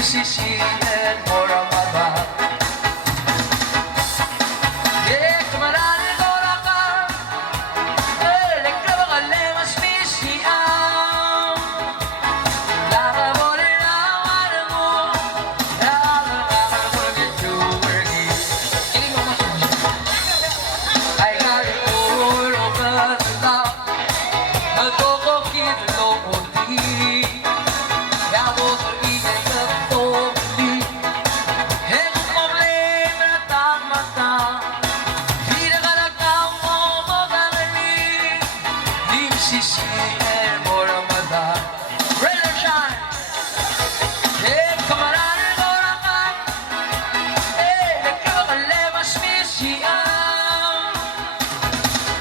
Sisi and Moramaba. Yeah, come on, Goraka. Le creva le masmisi am. La bolera warmo. La get to work. I got it all over the top. A go kid loco tea. Yeah, was Sisi and Moramada. Rain or shine. Hey, come on, Goraka. Hey, the girl levas misi am.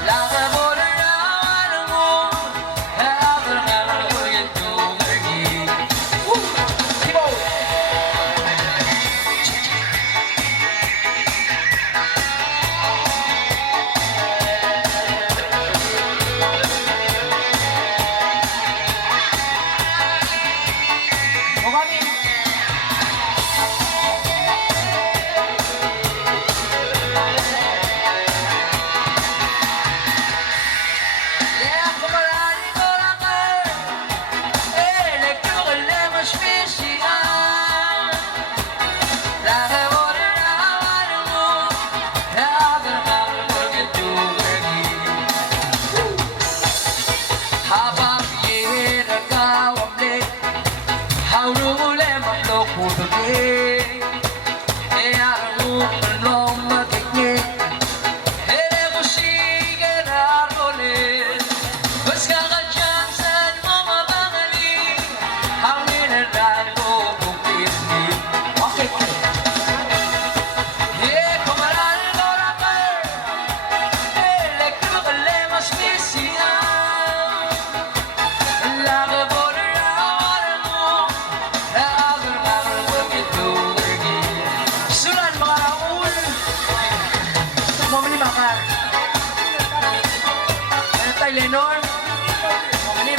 La bolera warmo. La get to mergi. Kibo. How do you let my love go today? Hey, I don't know my technique. Hey, never see get out of it. But got a chance at Mama Bangali. How did I go to kiss me? Okay. Yeah, come on, Goraka. Hey, let go the lemons missing. Lenor, ini